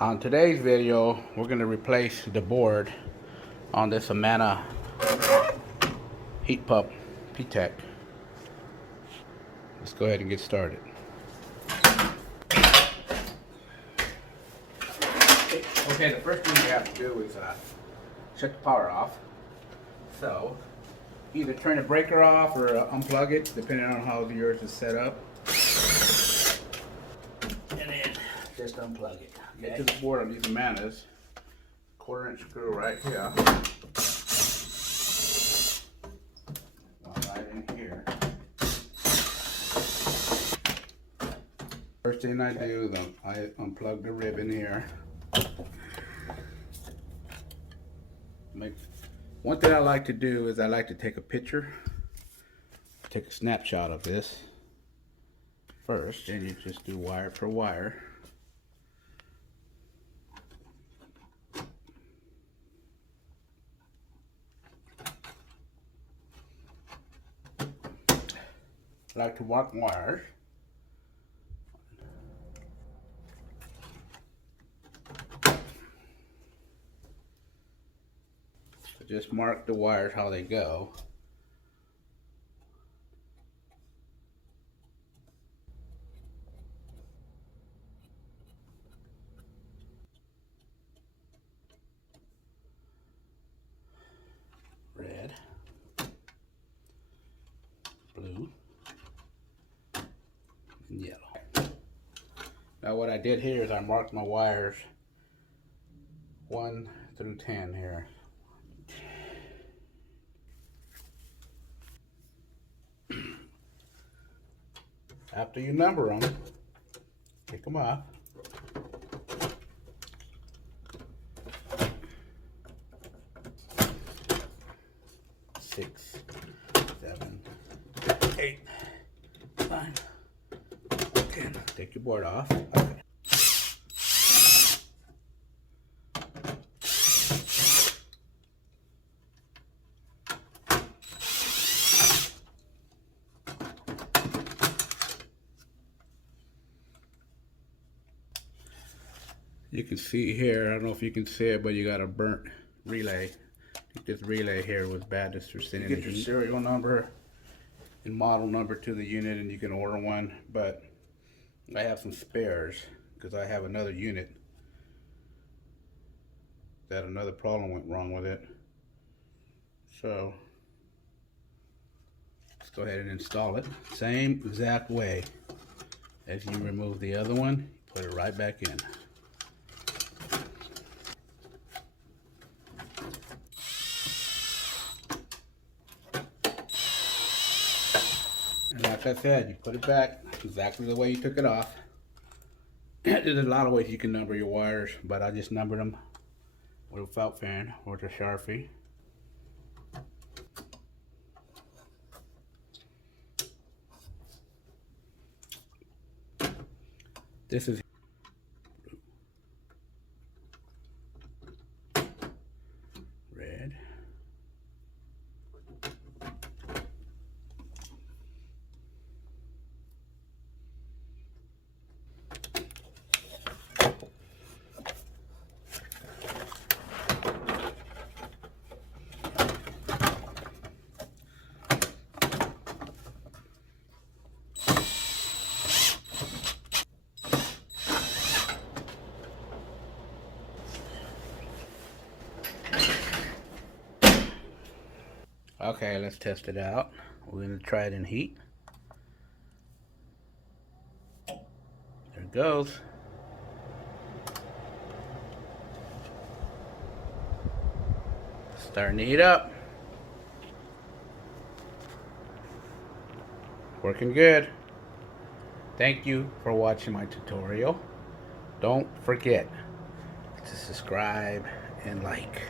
On today's video, we're going to replace the board on this Amana Heatpump PTAC. Let's go ahead and get started. Okay, the first thing you have to do is shut the power off. So, either turn the breaker off or unplug it, depending on how yours is set up. And then just unplug it. Get to the board on these Amanas. 1/4-inch screw right here. One right in here. First thing I do is I unplug the ribbon here. One thing I like to do is I like to take a picture, take a snapshot of this first, and you just do wire per wire. I like to mark wires. So just mark the wires how they go. Red, blue, and yellow. Now what I did here is I marked my wires 1 through 10 here. After you number them, take them off. Six, 7, 8, 9, 10. Take your board off. Okay. You can see here, I don't know if you can see it, but you got a burnt relay. I think this relay here was bad. This was sitting in the heat. Get your serial number and model number to the unit and you can order one, but I have some spares because I have another unit that another problem went wrong with it. So let's go ahead and install it. Same exact way as you remove the other one, put it right back in. And like I said, you put it back exactly the way you took it off. There's a lot of ways you can number your wires, but I just numbered them with a felt fan or with a Sharpie. This is red. Okay, let's test it out. We're going to try it in heat. There it goes. Starting to heat up. Working good. Thank you for watching my tutorial. Don't forget to subscribe and like.